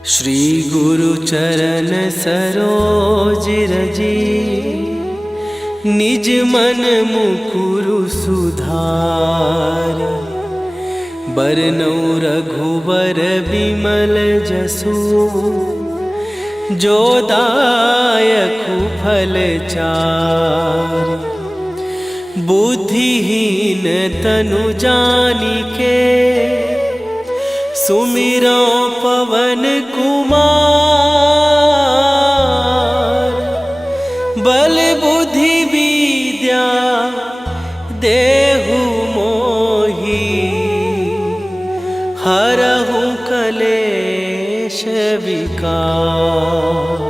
श्री गुरु चरण सरोज रजी, निज मन मुकुरु सुधार। बरनौ रघुवर बिमल जसु, जो दायकु फल चार। बुद्धिहीन तनु जानिके, सुमिरो पवन कुमार। बल बुद्धि विद्या देहु मोहि, हरहु कलेश विकार।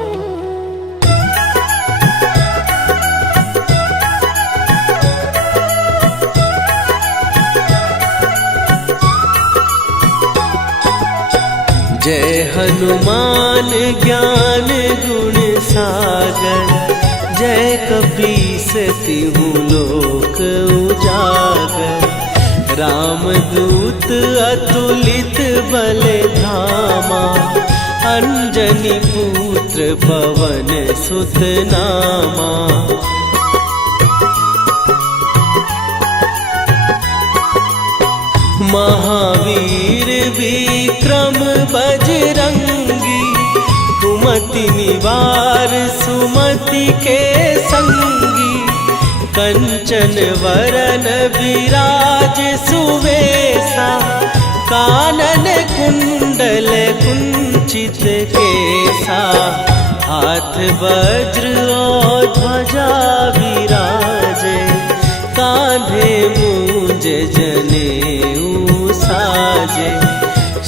जय हनुमान ज्ञान गुण सागर, जय कपीस तिहु लोक उजागर। रामदूत अतुलित बल धामा, अंजनी पुत्र पवन सुत नामा। महावीर विक्रम बजरंगी, कुमति निवार सुमति के संगी। कंचन वरन विराज सुवेशा, कानन कुंडल कुंचित केसा। हाथ वज्र और ध्वजा विराजे, कांधे मूंज जनेऊ साजे।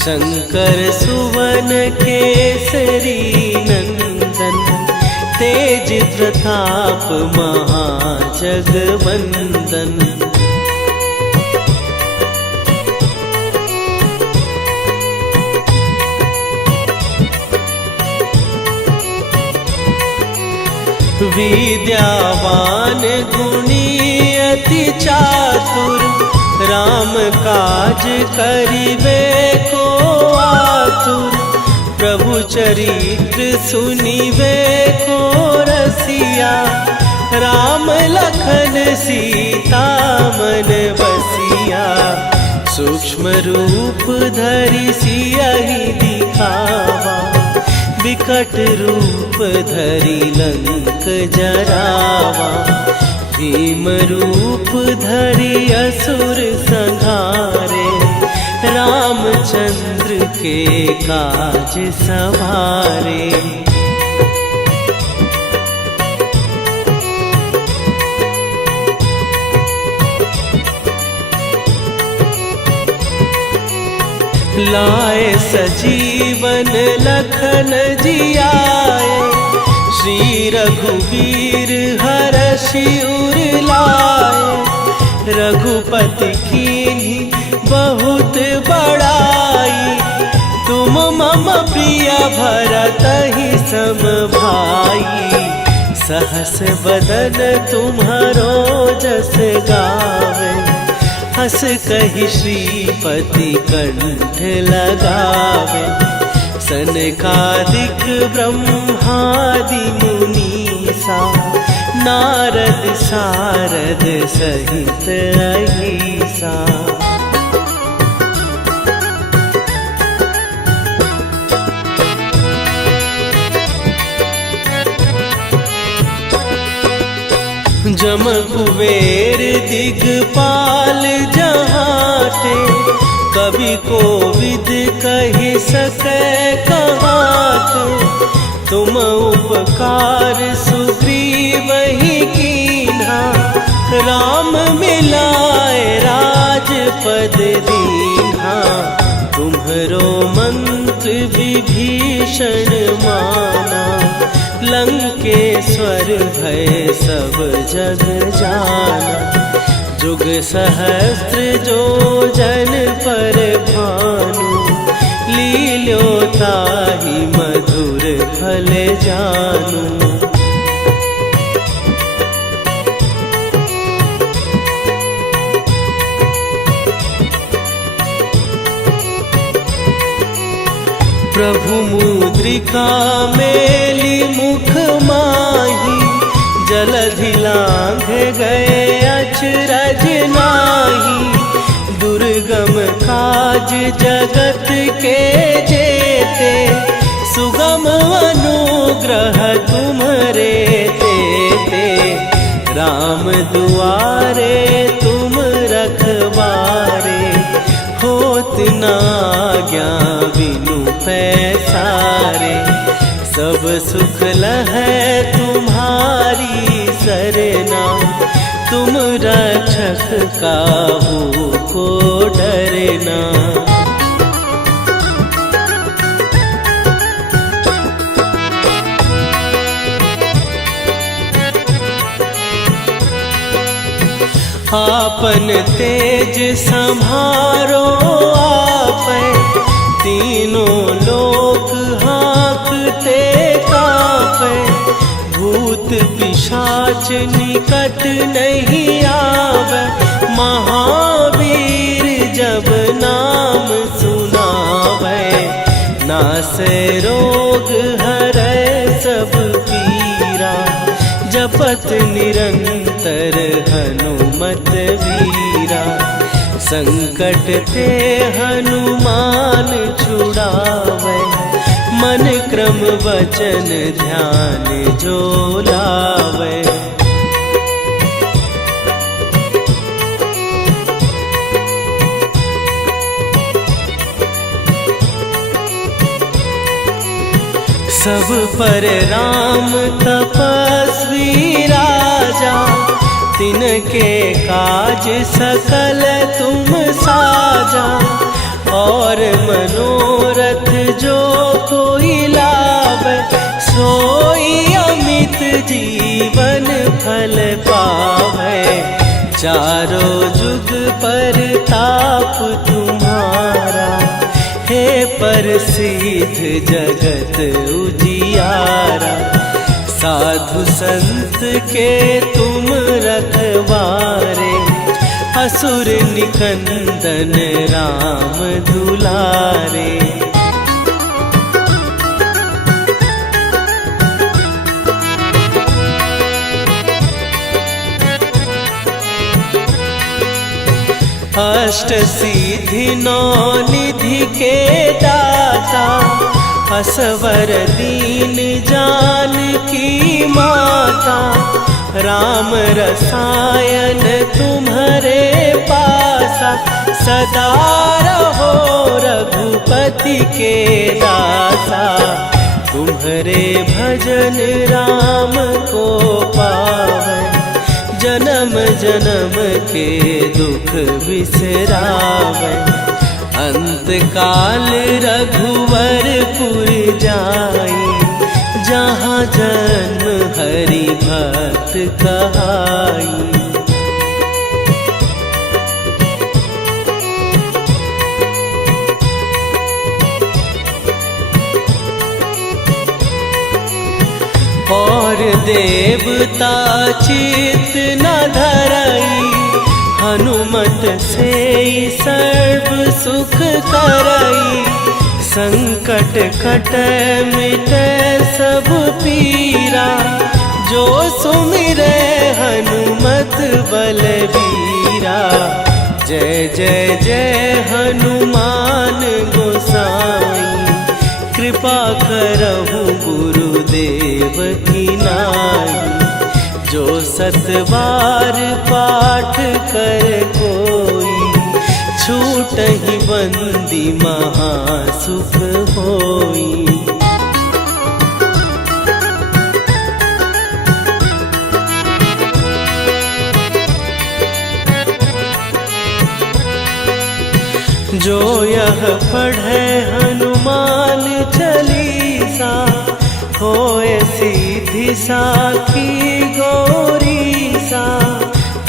शंकर सुवन केसरी नंदन, तेज प्रताप महाजगवंदन। विद्यावान गुणी अति चातुर, राम काज करिबे को आतुर। प्रभु चरित्र सुनिबे को रसिया, राम लखन सीता मन बसिया। सूक्ष्म रूप धरि सियहि दिखावा, विकट रूप धरि लंक जरावा। भीम रूप धरि असुर संहारे, रामचंद्र के काज सवारे। लाए सजीवन लखन जियाए, श्री रघुवीर हरषि उर लाए। रघुपति कीन्ही बहुत बड़ाई, तुम मम प्रिय भरतहि सम भाई। सहस बदन तुम्हारो जस गावे, हस कहि श्रीपति कंठ लगावे। सनकादिक ब्रह्मादि मुनीसा, नारद सारद सहित अहिसा। जम कुबेर दिगपाल जहाते, कवि कोविद कहि सकै कहाते। तुम उपकार सुग्रीवहि कीन्हा, राम मिलाए राजपद दीन्हा। तुम्हरो मंत्र विभीषण माना, लंकेश्वर भय सब जग जाना। जुग सहस्त्र जो जन पर भानु, लील्यो ताहि मधुर फल जानू। प्रभु मुद्रिका मेली मुख माही, जलधि लांघ गए अचरज नाही। दुर्गम काज जगत के जेते, सुगम अनुग्रह तुम्हरे तेते। राम दुआरे तुम रखवारे, होत न आज्ञा बिनु पैसारे। सब सुख लहै तुम्हारी सरना, तुम रक्षक काहू को डरना। आपन तेज संभारो आपै, तीनों लोक हाँकते कांपै। भूत पिशाच निकट नहीं आवे, महावीर जब नाम सुनावे। नासै रोग हरै सब पीरा, जपत निरंतर हनुमत वीरा। संकट ते हनुमान छुड़ावे, मन क्रम वचन ध्यान जो लावे। सब पर राम तपस्वी राजा, तिनके काज सकल तुम साजा। और मनोरथ जो कोई लावे, सोई अमित जीवन फल पावे। चारों जुग पर ताप तुम्हारा, हे प्रसिद्ध जगत उजियारा। साधु संत के तुम रखवारे, असुर निकंदन राम दुलारे। अष्ट सिद्धि नौ निधि के दाता, असवर दीन जानकी माता। राम रसायन तुम्हारे पासा, सदा रहो रघुपति के दासा। तुम्हारे भजन राम को पावै, जन्म जन्म के दुख बिसरावै। अंत काल रघुवरपुर जाई, जहाँ जन्म हरि भक्त कहाई। और देवता चित न धरई, हनुमत से सर्व सुख करई। संकट कटै मिटै सब पीरा, जो सुमिरै हनुमत बलबीरा। जय जय जय हनुमान गोसाई, कृपा करहु गुरुदेव की नाई। जो सत बार पाठ कर कोई, छूटहि बंदी महासुख होई। जो यह पढ़े हनुमान चालीसा, होए सीधी साखी गौरीसा।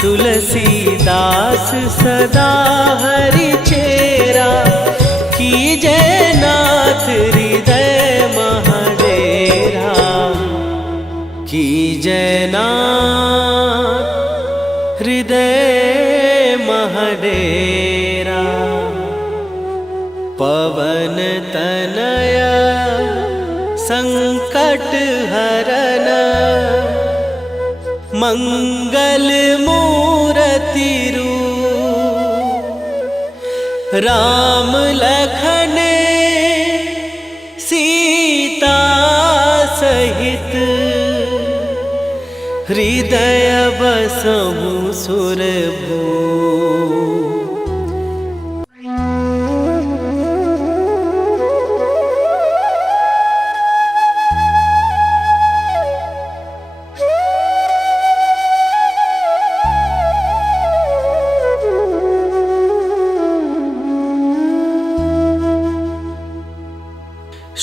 तुलसीदास सदा हरि चेरा, कीजय नाथ हृदय महडेरा। कीजय नाथ हृदय महडेरा। पवन तनय मंगल मूर्ति रूप, राम लखन सीता सहित, हृदय बसहु सुरभूप।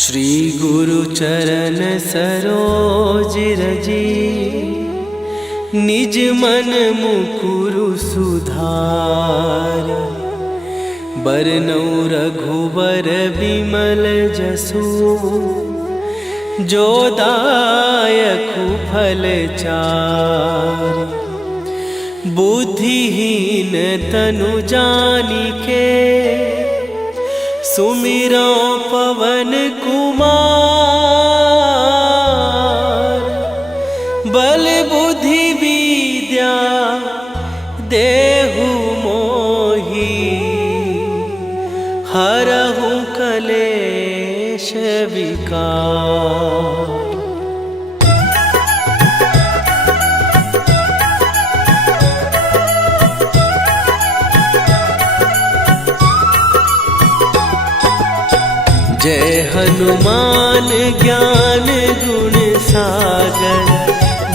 श्री गुरु चरण सरोज रजी, निज मन मुकुरु सुधार। बरनउँ रघुबर बिमल जसु, जो दायकु फल चारि। बुद्धिहीन तनु जानिके, सुमिरो पवन कुमार। बल बुद्धि विद्या देहु मोहि, हरहु कलेश विकार। जय हनुमान ज्ञान गुण सागर,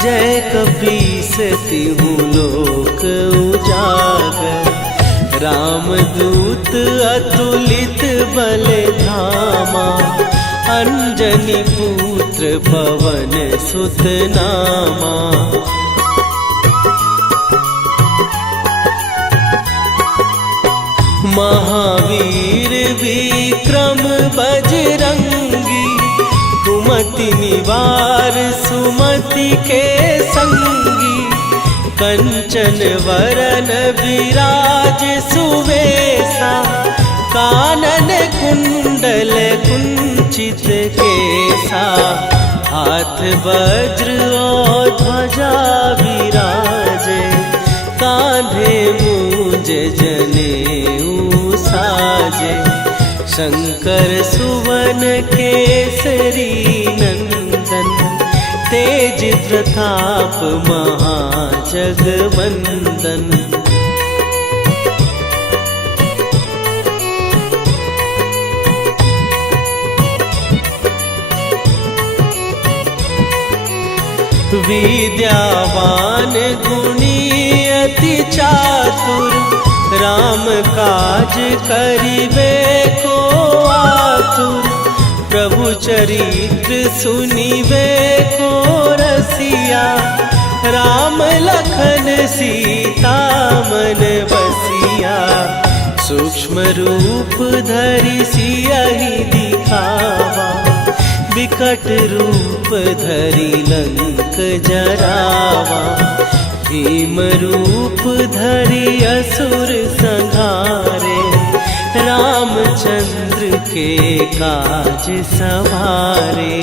जय कपीस तिहु लोक उजागर। रामदूत अतुलित बल धामा, अंजनी पुत्र पवन सुत नामा। महावीर विक्रम बजरंगी, कुमति निवार सुमति के संगी। कंचन वरन विराज सुवेशा, कानन कुंडल कुंचित केसा। हाथ वज्र और ध्वजा विराजे, कांधे मूंज जनेऊ साजे। शंकर सुवन केसरी नंदन, तेज प्रताप महाजगवंदन। विद्यावान गुणी अति चातुर, राम काज करिबे को आतुर। प्रभु चरित्र सुनिबे को रसिया, राम लखन सीता मन बसिया। सूक्ष्म रूप धरि सियहि दिखावा, विकट रूप धरि लंक जरावा। भीम रूप धरि असुर संहारे, रामचंद्र के काज सवारे।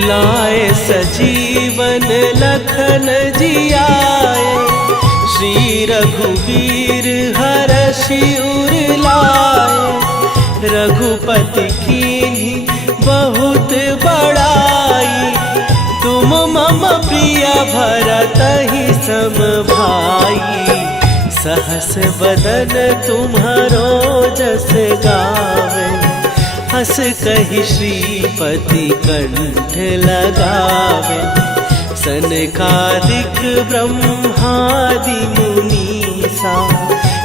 लाए सजीवन लखन जियाए, श्री रघुवीर हरषि उर लाए। रघुपति कीन्ही बहुत बड़ाई, तुम मम प्रिय भरतहि सम भाई। सहस बदन तुम्हारो जस गावे, हस कहि श्रीपति कंठ लगावे। सनकादिक ब्रह्मादि मुनीसा,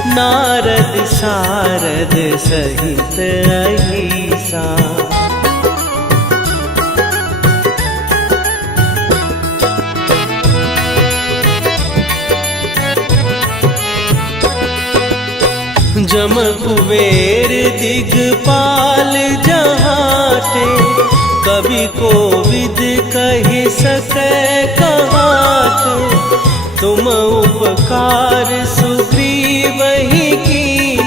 नारद सारद सहित अहिसा। जम कुबेर दिगपाल जहाते, कवि कोविद कहि सकै कहाते। तुम उपकार सुग्रीवहि कीन्हा,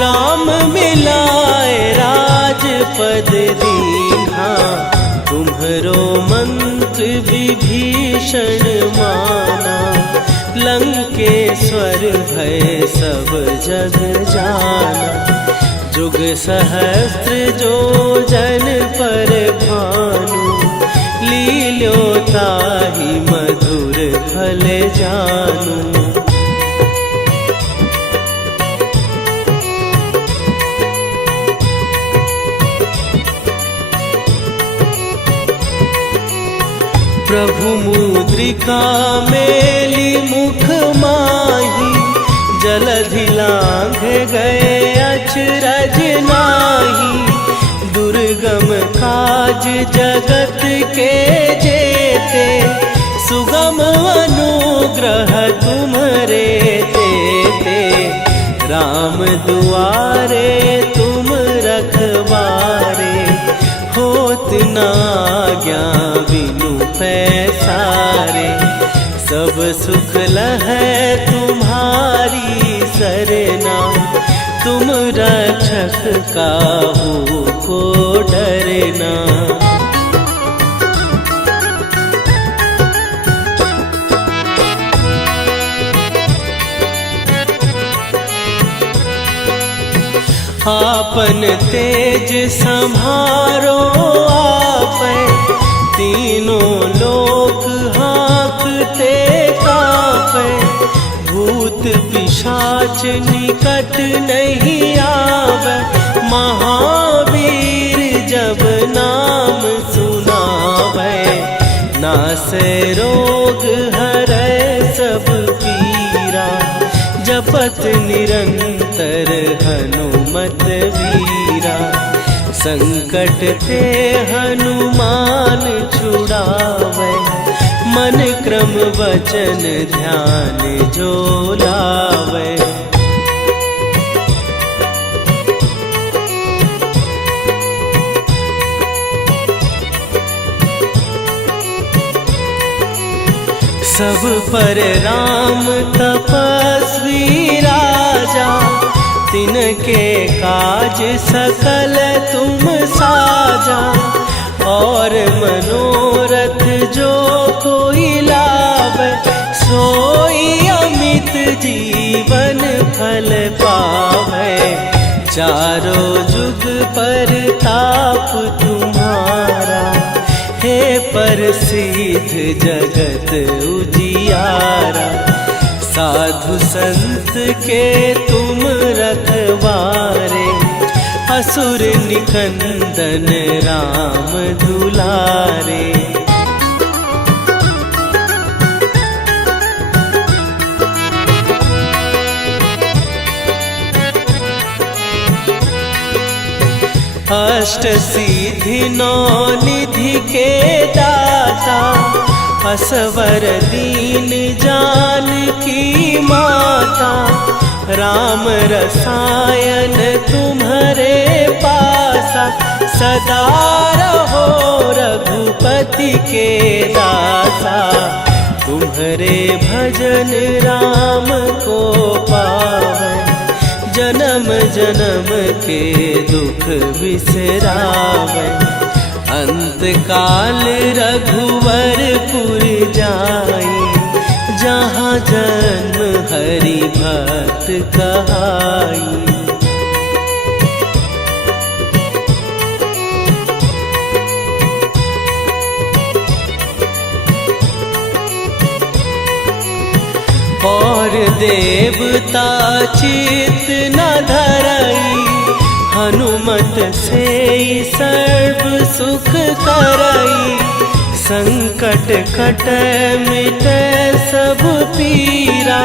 राम मिलाए राजपद दीन्हा, तुम्हरो मंत्र विभीषण माना। लंकेश्वर भय सब जग जाना, जुग सहस्त्र जो जन पर भानु। लील्यो ताहि मधुर फल जानू। प्रभु मुद्रिका मेली मुख माही, जलधि लांघ गए अचरज नाही। दुर्गम काज जगत के जेते, सुगम अनुग्रह तुम्हरे तेते। राम दुआरे तुम रखवारे, होत न आज्ञा बिनु पैसारे। सब सुख लहै तुम्हारी सरना, तुम रक्षक काहू को डरना। आपन तेज संभारो आपै, तीनों लोक हाँकते कापै। भूत पिशाच निकट नहीं आवे, महावीर जब नाम सुनावे। नासै रोग हरै सब पीरा, जपत निरंतर हनुमत वीरा। संकट ते हनुमान छुड़ावे, मन क्रम वचन ध्यान जो लावे। सब पर राम तपस्वी राजा, तिनके काज सकल तुम साजा। और मनोरथ जो कोई लावे, सोई अमित जीवन फल पावे। चारों जुग पर ताप तुम्हारा, हे प्रसिद्ध जगत उजियारा। साधु संत के तुम रखवारे, असुर निकंदन राम दुलारे। अष्ट सिद्धि नौ निधि के दाता, असवर दीन जानकी माता। राम रसायन तुम्हारे पासा, सदा रहो रघुपति के दासा। तुम्हारे भजन राम को पावे, जन्म जन्म के दुख बिसरावे। अंत काल रघुवरपुर जाई, जहाँ जन्म हरि भक्त कहाई। और देवता चित न धरई, हनुमत से सर्व सुख करई। संकट कटै मिटै सब पीरा,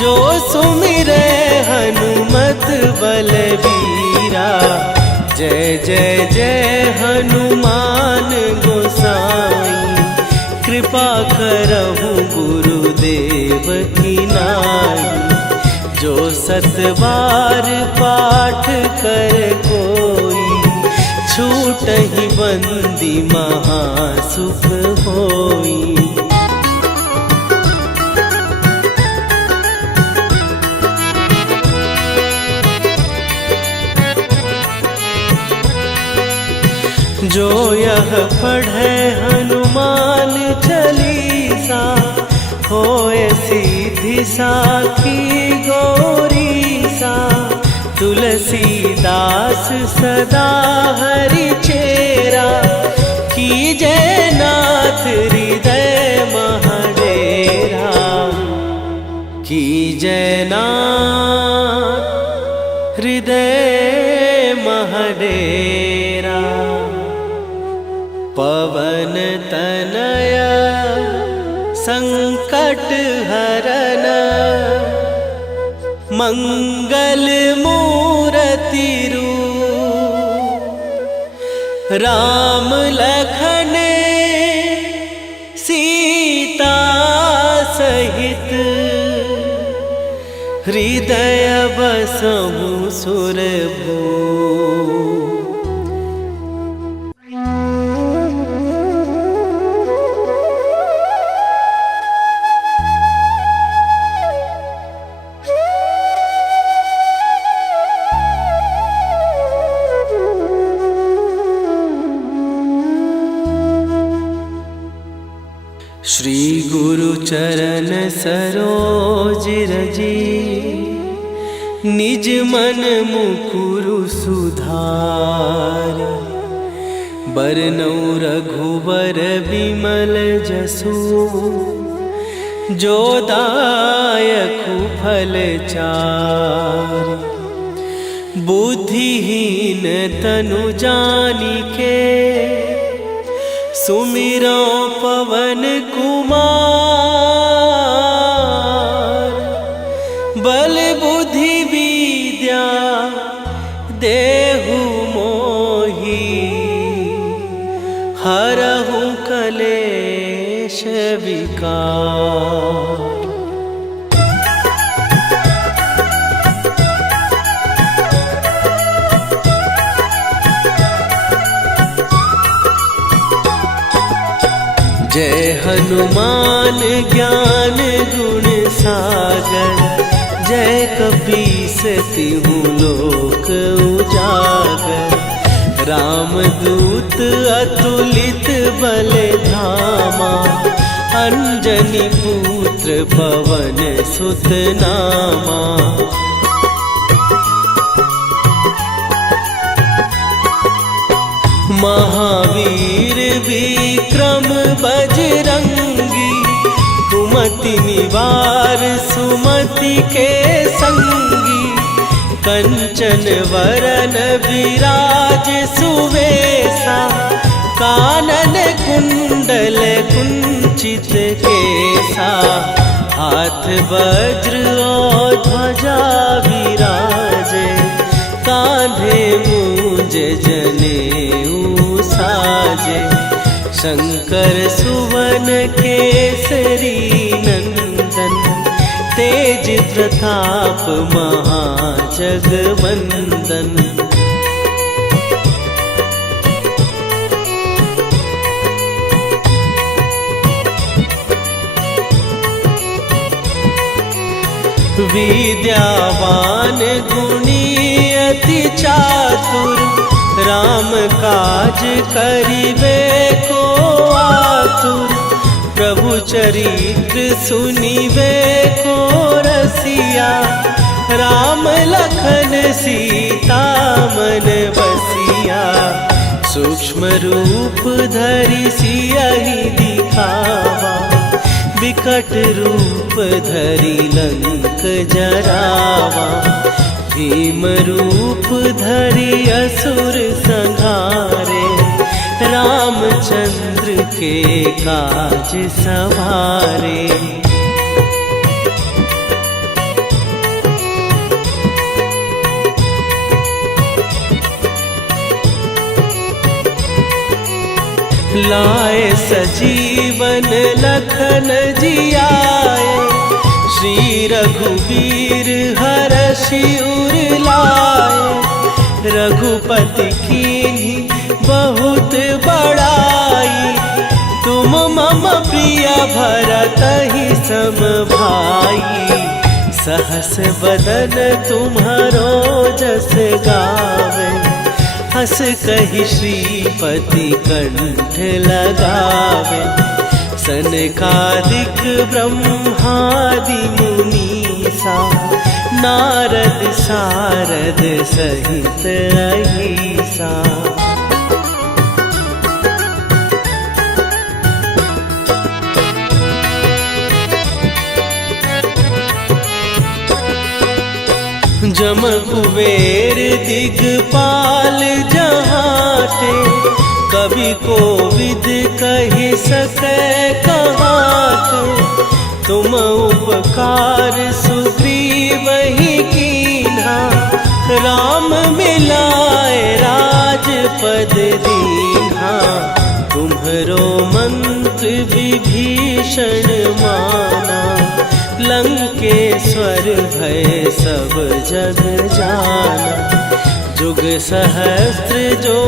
जो सुमिरै हनुमत बलबीरा। जय जय जय हनुमान गोसाई, कृपा करहु गुरुदेव की नाई। जो सत बार पाठ कर कोई, छूटहि बंदी महासुख होई। जो यह पढ़े हनुमान चालीसा, होए सीधी साखी गौरी सा। तुलसीदास सदा हरि चेरा, कीजय नाथ हृदय महडेरा। कीजय नाथ हृदय महडेरा। पवन तनय संकट हरन, मंगल मूरति रूप। राम लखन सीता सहित, हृदय बसहु सुरभूप। श्री गुरु चरण सरोज रजी, निज मन मुकुरु सुधार। बरनउँ रघुबर बिमल जसु, जो दायकु फल चार। बुद्धिहीन तनु जानिके, सुमिरो पवन कुमार। बल बुद्धि विद्या देहु मोहि, हरहु कलेश विकार। जय हनुमान ज्ञान गुण सागर, जय कपीस तिहु लोक उजागर। रामदूत अतुलित बल धामा, अंजनी पुत्र पवन सुत नामा। महावीर विक्रम बजरंगी, कुमति निवार सुमति के संगी। कंचन वरन विराज सुवेशा, कानन कुंडल कुंचित केसा। हाथ वज्र और ध्वजा विराजे, कांधे मूंज जनेऊ साजे। शंकर सुवन केसरी नंदन, तेज प्रताप महाजगवंदन। विद्यावान गुणी अति चातुर, राम काज करिबे को आतुर। प्रभु चरित्र सुनिबे को रसिया, राम लखन सीता मन बसिया। सूक्ष्म रूप धरि सियहि दिखावा, विकट रूप धरि लंक जरावा। भीम रूप धरि असुर संहारे, रामचंद्र के काज सवारे। लाए सजीवन लखन जियाए, श्री रघुवीर हरषि उर लाए। रघुपति कीन्ही बहुत बड़ाई, तुम मम प्रिय भरतहि सम भाई। सहस बदन तुम्हारो जस गावे, हंस कहि श्रीपति कंठ लगावे। सनकादिक ब्रह्मादि मुनीसा नारद सारद सहित अहिसा। जम कुबेर दिगपाल जहाते, कवि कोविद कहि सकै कहाते। तुम उपकार सुग्रीवहि कीन्हा, राम मिलाए राजपद दीन्हा। तुम्हरो मंत्र विभीषण माना, लंकेश्वर भय सब जग जाना। जुग सहस्त्र जो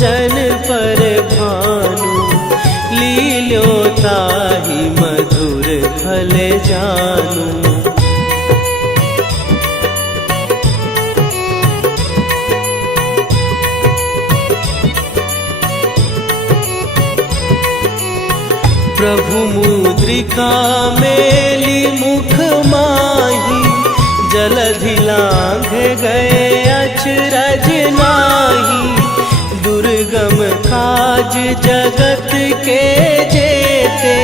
जन पर भानु, लील्यो ताहि मधुर फल जानू। प्रभु मुद्रिका मेली मुख माही, जलधि लांघ गए अचरज नाही। दुर्गम काज जगत के जेते,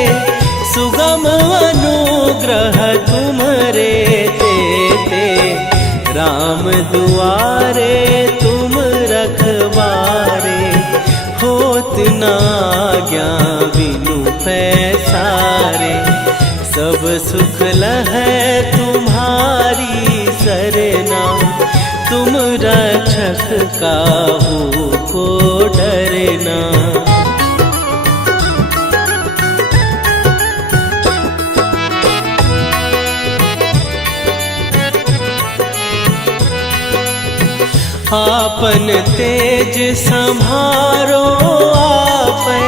सुगम अनुग्रह तुम्हरे तेते। राम दुआरे तुम रखवारे, होत न आज्ञा बिनु पैसारे। सब सुख लहै तुम्हारी सरना, तुम रक्षक काहू को डरना। आपन तेज संभारो आपै,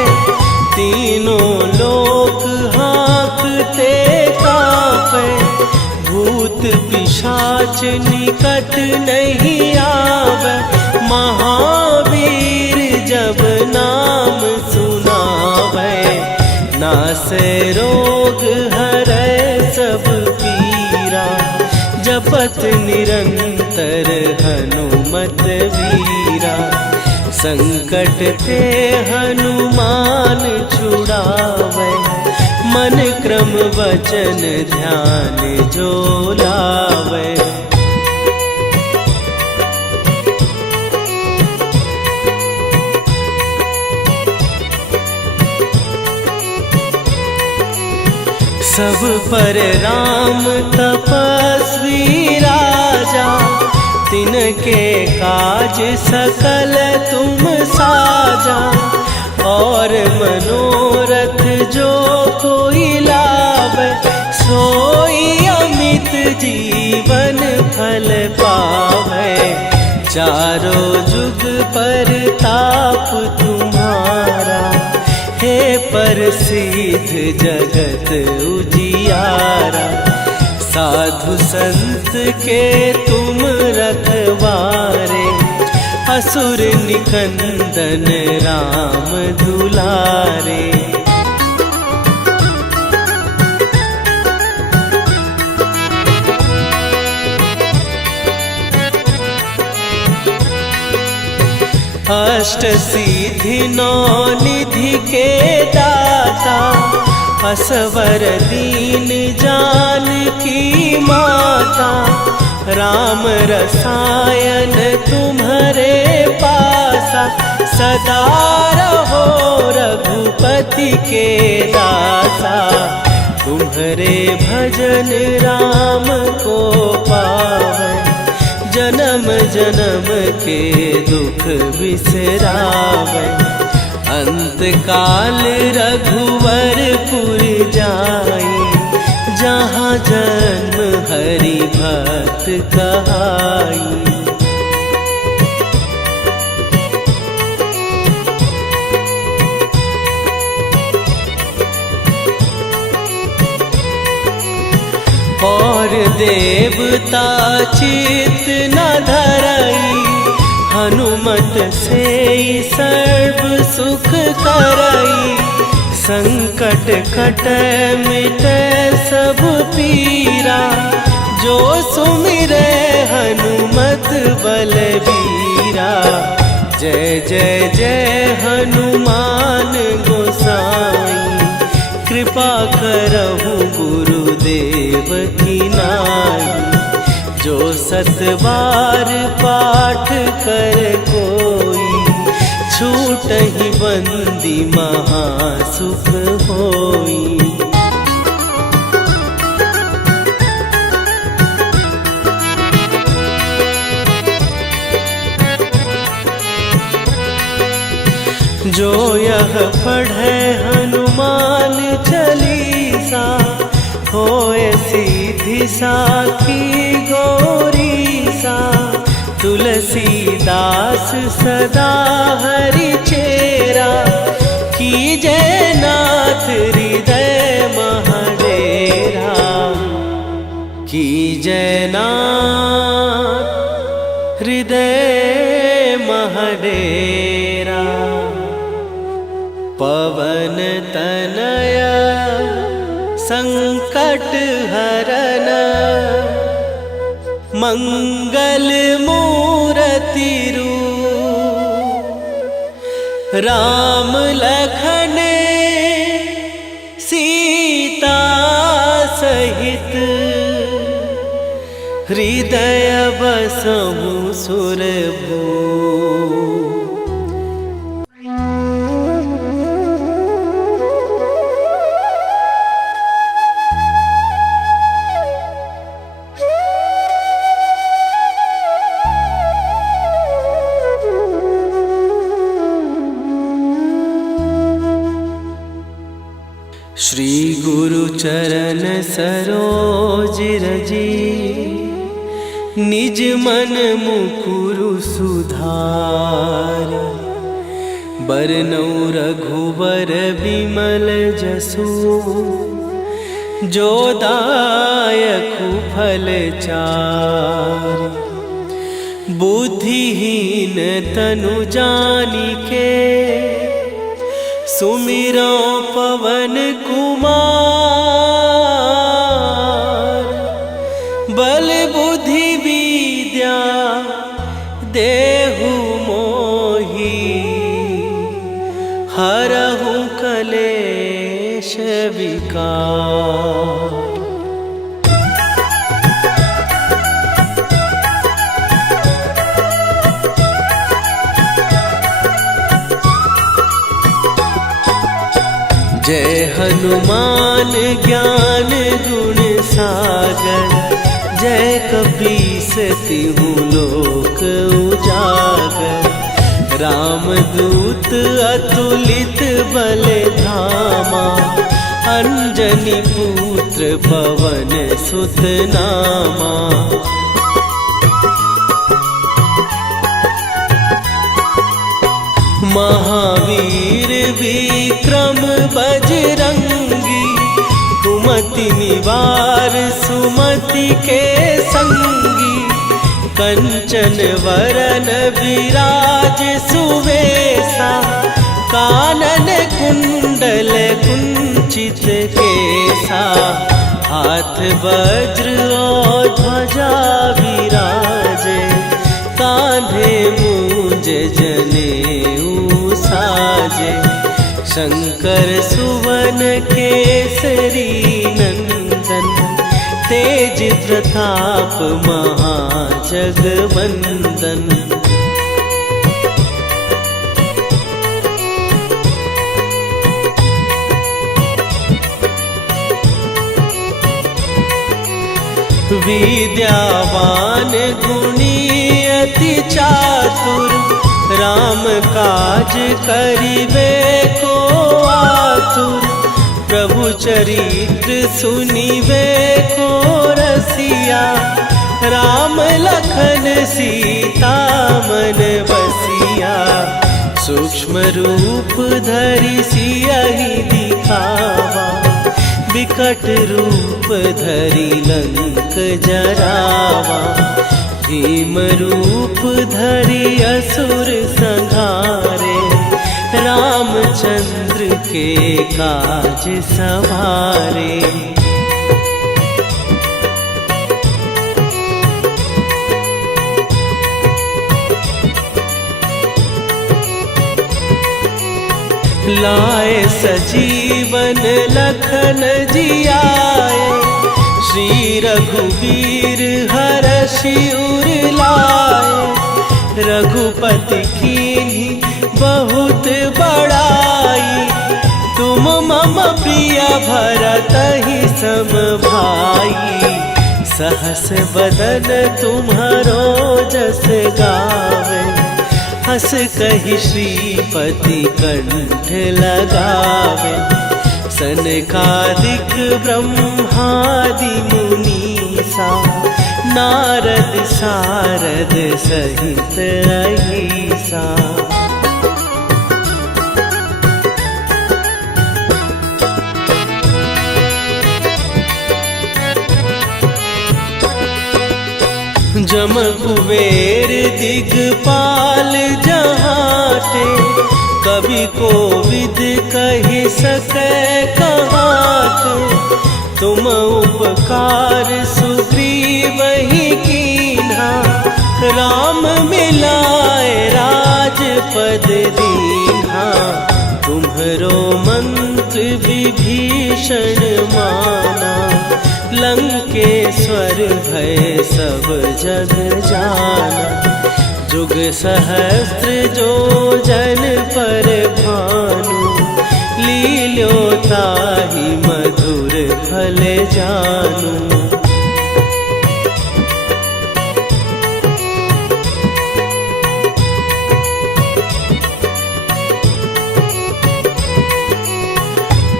तीनों लोक हाँकते कापै। भूत पिशाच निकट नहीं आवे, महावीर जब नाम सुनावे। नासै रोग हरै सब पीरा, जपत निरंतर हनुमत वीरा। संकट ते हनुमान छुड़ावे, मन क्रम वचन ध्यान जो लावे। सब पर राम तपस्वी राजा, तिनके काज सकल तुम साजा। और मनोरथ जो कोई लावे, सोई अमित जीवन फल पावे। चारों जुग पर ताप तुम्हारा, हे प्रसिद्ध जगत उजियारा। साधु संत के तुम रखवारे, असुर निकंदन राम दुलारे। अष्ट सिद्धि नौ निधि के दाता, असवर दीन जानकी माता। राम रसायन तुम्हारे पासा, सदा रहो रघुपति के दासा। तुम्हारे भजन राम को पावे, जन्म जन्म के दुख बिसरावे। अंत काल रघुवरपुर जाई, जहाँ जन्म हरि भक्त कहाई। और देवता चित न धरई, हनुमान हनुमत से सर्व सुख करई, संकट कटै मिटै सब पीरा। जो सुमिरै हनुमत बलबीरा, जय जय जय हनुमान गोसाई। कृपा करहु गुरुदेव की नाई, जो सत बार पाठ कर कोई, छूटहि बंदी महासुख होई। जो यह पढ़े हनुमान चालीसा, होए सीधी साखी गौरीसा। तुलसीदास सदा हरि चेरा, कीजय नाथ हृदय महडेरा। कीजय नाथ हृदय महडेरा। पवन तनया संकट हरन, मंगल मूरति रूप। राम लखन सीता सहित, हृदय बसहु सुरभूप। श्री गुरु चरण सरोज रजी, निज मन मुकुरु सुधार। बरनउँ रघुबर बिमल जसु, जो दायकु फल चार। बुद्धिहीन तनु जानिके, सुमिरो पवन कुमार। बल बुद्धि विद्या देहु मोहि, हरहु कलेश विकार। जय हनुमान ज्ञान गुण सागर, जय कपीस तिहु लोक उजागर। रामदूत अतुलित बल धामा, अंजनी पुत्र पवन सुत नामा। महावीर विक्रम बजरंगी, कुमति निवार सुमति के संगी। कंचन वरन विराज सुवेशा, कानन कुंडल कुंचित केसा। हाथ वज्र और ध्वजा विराजे, कांधे मूंज जनेऊ साजे। शंकर सुवन केसरी नंदन, तेज प्रताप महाजगवंदन। विद्यावान गुणी अति चातुर, राम काज करिबे को आतुर। प्रभु चरित्र सुनिबे को रसिया, राम लखन सीता मन बसिया। सूक्ष्म रूप धरि सियहि दिखावा, विकट रूप धरि लंक जरावा। भीम रूप धरि असुर संहारे, रामचंद्र के काज सवारे। लाए सजीवन लखन जियाए, श्री रघुवीर हरषि उर लाए। रघुपति कीन्ही बहुत बड़ाई, तुम मम प्रिय भरतहि सम भाई। सहस बदन तुम्हारो जस गावे, हस कहि श्रीपति कंठ लगावे। सनकादिक ब्रह्मादि मुनीसा, नारद सारद सहित अहिसा। जम कुबेर दिगपाल जहाते, कवि कोविद कहि सकै कहाते। तुम उपकार सुग्रीवहि कीन्हा, राम मिलाए राजपद दीन्हा। तुम्हरो मंत्र विभीषण माना, लंकेश्वर भय सब जग जाना। जुग सहस्त्र जो जन पर भानु, लील्यो ताहि मधुर फल जानू।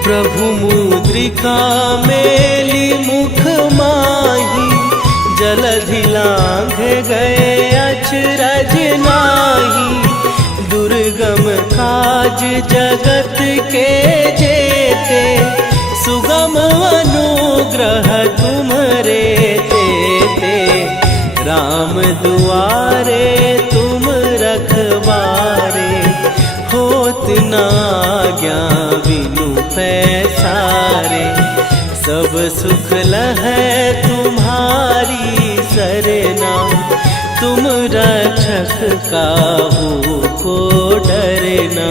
प्रभु मुद्रिका मेली मुख माही, जलधि लांघ गए अचरज नाही। दुर्गम काज जगत के जेते, सुगम अनुग्रह तुम्हरे तेते। राम दुआरे तुम रखवारे, होत न आज्ञा बिनु पैसारे। सब सुख लहै तुम्हारी सरना, तुम रक्षक काहू को डरना।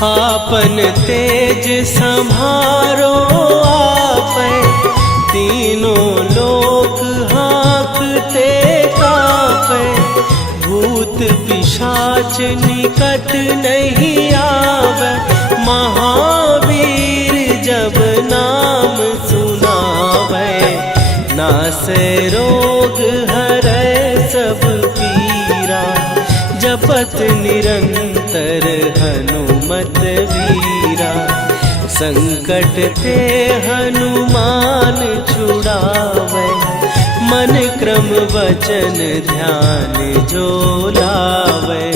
आपन तेज संभारो आपै, तीनों लोक हाँकते कांपै। भूत पिशाच निकट नहीं आवे, महावीर जब नाम सुनावे। नासै रोग हरै सब पीरा, जपत निरंतर हनुमत वीरा। संकट ते हनुमान छुड़ावे, मन क्रम वचन ध्यान जो लावे।